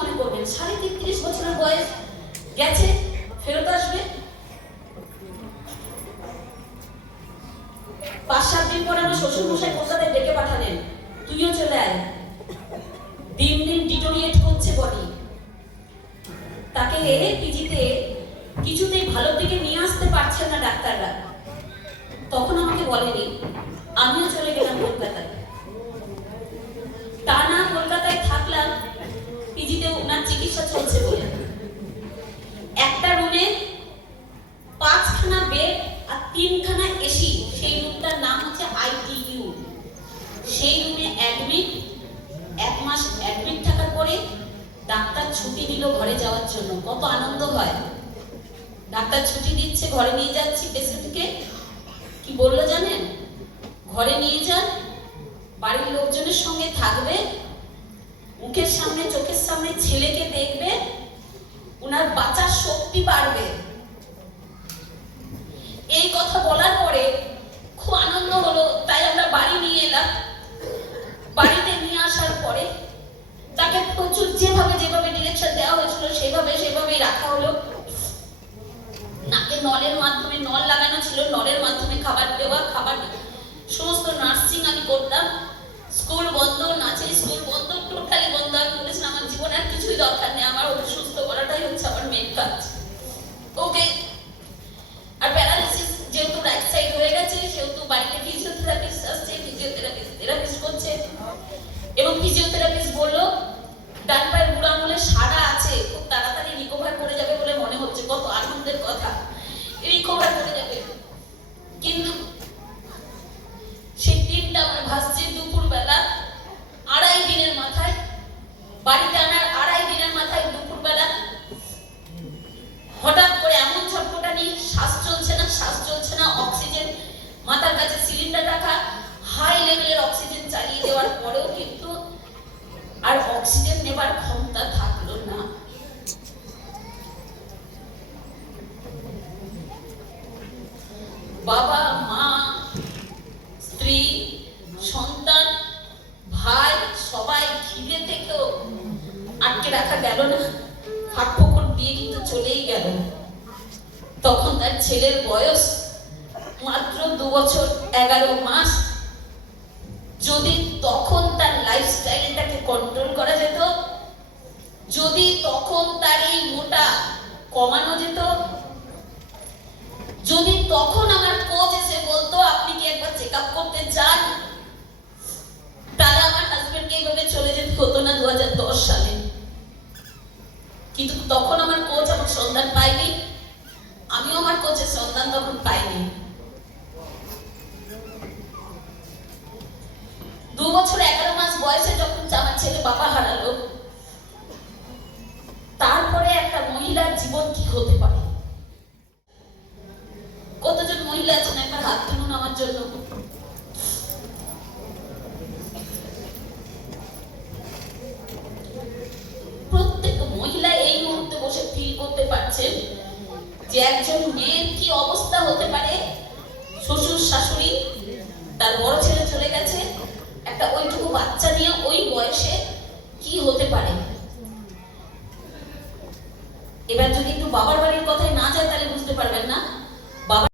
মনে করবেন? 33.5 বছরের বয়স গেছে, ফেরত আসবে। 5-7 দিন পরে আমার শ্বশুর মশাই কলকাতায় ডেকে পাঠালেন, তুইও চলে আয়। দিন দিন ডিটোরিয়েট করছে বডি। তাকে পিজিতে কিছুতেই ভালো দিকে নিয়ে আসতে পারছেন না ডাক্তাররা। তখন আমাকে বলেনি, আমিও চলে গেলাম কলকাতায়। টানা কলকাতায় থাকলাম, পিজিতে ওনার চিকিৎসা চলছে বলে। একটা রুমে 5খানা বেড আর 3খানা এসি। সেই রুমটার নাম হচ্ছে আইটিইউ। সেই রুমে অ্যাডমিট, 1 মাস অ্যাডমিট থাকার পরে ডাক্তার ছুটি দিল ঘরে যাওয়ার জন্য। কত আনন্দ হয়! ডাক্তার ছুটি দিচ্ছে, ঘরে নিয়ে যাচ্ছি পেশেন্টকে। কি বললো জানেন? ঘরে নিয়ে যান, বাড়ির লোকজনের সঙ্গে থাকবে, মুখের সামনে চোখের সামনে ছেলেকে দেখবে, ওনার বাঁচার শক্তি বাড়বে। এই কথা বলার পরে খুব আনন্দ হলো, তাই আমরা বাড়ি নিয়ে এলাম। বাড়িতে নিয়ে আসার পরে তাকে প্রচুর যেভাবে ডিরেকশন দেওয়া হয়েছিল সেভাবেই রাখা হলো। নাকে নলের মাধ্যমে, নল লাগানো ছিল, নলের মাধ্যমে খাবার দেওয়া, খাবার সমস্ত নার্সিং আমি করতাম। স্কুল বন্ধ, নাচে স্কুল বন্ধ, টোটালি বন্ধ। আমি বলেছিলাম আমার জীবনে আর কিছুই দরকার নেই, আমার ওকে সুস্থ করাটাই হচ্ছে আমার মেন কাজ। ওকে আর প্যারালাইসিস যেহেতু রাইট সাইড হয়ে গেছে, সেহেতু বাড়িতে ফিজিওথেরাপিস্ট আসছে, ফিজিওথেরাপিস্ট করছে। এবং ফিজিওথেরাপিস্ট বললো ডান পায়ের বুড়ো আঙুলে সাড়া আছে, খুব তাড়াতাড়ি রিকভার করে যাবে বলে মনে হচ্ছে। কত আনন্দের কথা, রিকভার করে যাবে। কিন্তু সেই দিনটা আমার ভাসছে দুপুরবেলা, 2.5 দিনের মাথায়, বাড়িতে আনার 2.5 দিনের মাথায় দুপুরবেলা হঠাৎ করে এমন ছটফটানি, শ্বাস চলছে না, অক্সিজেন মাথার কাছে সিলিন্ডার রাখা, হাই লেভেলের অক্সিজেন চালিয়ে দেওয়ার পরেও কিন্তু আর অক্সিজেন নেবার ক্ষমতা থাকলো না। বাবা, মা, স্ত্রী, সন্তান, ভাই সবাই খিদে থেকেও আটকে রাখা গেল না, ফাঁক দিয়ে কিন্তু চলেই গেল। তখন তার ছেলের বয়স মাত্র 2 বছর 11 মাস। যদি তখন তার লাইফস্টাইলটাকে কন্ট্রোল করা যেত, যদি তখন তার এই মোটা কমানো যেত, যদি তখন আমার কোচ এসে বলতো আপনি কি একবার চেক আপ করতে চান, তাহলে আমার হাজবেন্ডকে এইভাবে চলে যেতে হতো না 2010 সালে। কিন্তু তখন আমার কোচ আমার সন্ধান পাইনি, আমিও আমার কোচের সন্ধান তখন পাইনি। 2 বছর 11 মাস বয়সে যখন আমার ছেলে বাবা হারালো, তারপরে একটা মহিলার জীবন কি হতে পারে? কতজন মহিলা আছেন একবার হাত তুলুন আমার জন্য। প্রত্যেক মহিলা এই মুহূর্তে বসে ফিল করতে পারছেন যে একজন মেয়ের কি অবস্থা হতে পারে। শ্বশুর শাশুড়ি, তার বড় ছেলে চলে গেছে, একটা ওইটুকু বাচ্চা নিয়ে ওই বয়সে কি হতে পারে। এবার যদি একটু বাবার বাড়ির কথায় না যায় তাহলে বুঝতে পারবেন না। বাবা